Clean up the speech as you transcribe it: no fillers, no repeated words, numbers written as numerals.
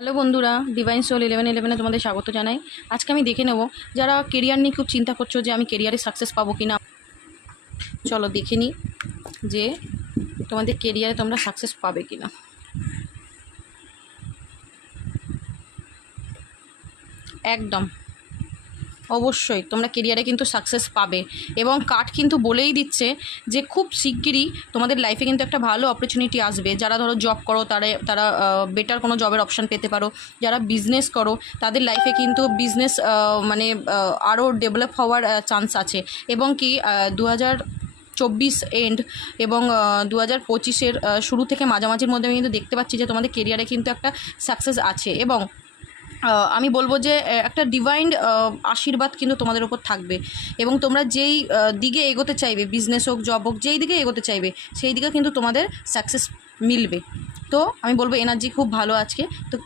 Hello বন্ধুরা, divine soul 1111-এ তোমাদের স্বাগত জানাই। আজকে আমি দেখে নেব যারা কেরিয়ার নিয়ে খুব চিন্তা করছো যে আমি কেরিয়ারে সাকসেস পাবো কি না। চলো দেখে নিই যে তোমাদের কেরিয়ারে তোমরা সাকসেস পাবে কি না। একদম অবশ্যই তোমরা কেরিয়ারে কিন্তু সাকসেস পাবে, এবং কার্ড কিন্তু বলেই দিচ্ছে যে খুব শিগগিরই তোমাদের লাইফে কিন্তু একটা ভালো অপরচুনিটি আসবে। যারা ধরো জব করো তারা বেটার কোনো জবের অপশান পেতে পারো। যারা বিজনেস করো তাদের লাইফে কিন্তু বিজনেস মানে আরও ডেভেলপ হওয়ার চান্স আছে। এবং কি 2024 এন্ড এবং 2025-এর শুরু থেকে মাঝামাঝির মধ্যে আমি কিন্তু দেখতে পাচ্ছি যে তোমাদের কেরিয়ারে কিন্তু একটা সাকসেস আছে। এবং আমি বলবো যে একটা ডিভাইন আশীর্বাদ কিন্তু তোমাদের ওপর থাকবে, এবং তোমরা যেই দিকে এগোতে চাইবে, বিজনেস হোক জব হোক, যেই দিকে এগোতে চাইবে সেই দিকে কিন্তু তোমাদের সাকসেস মিলবে। তো আমি বলবো এনার্জি খুব ভালো আজকে। তো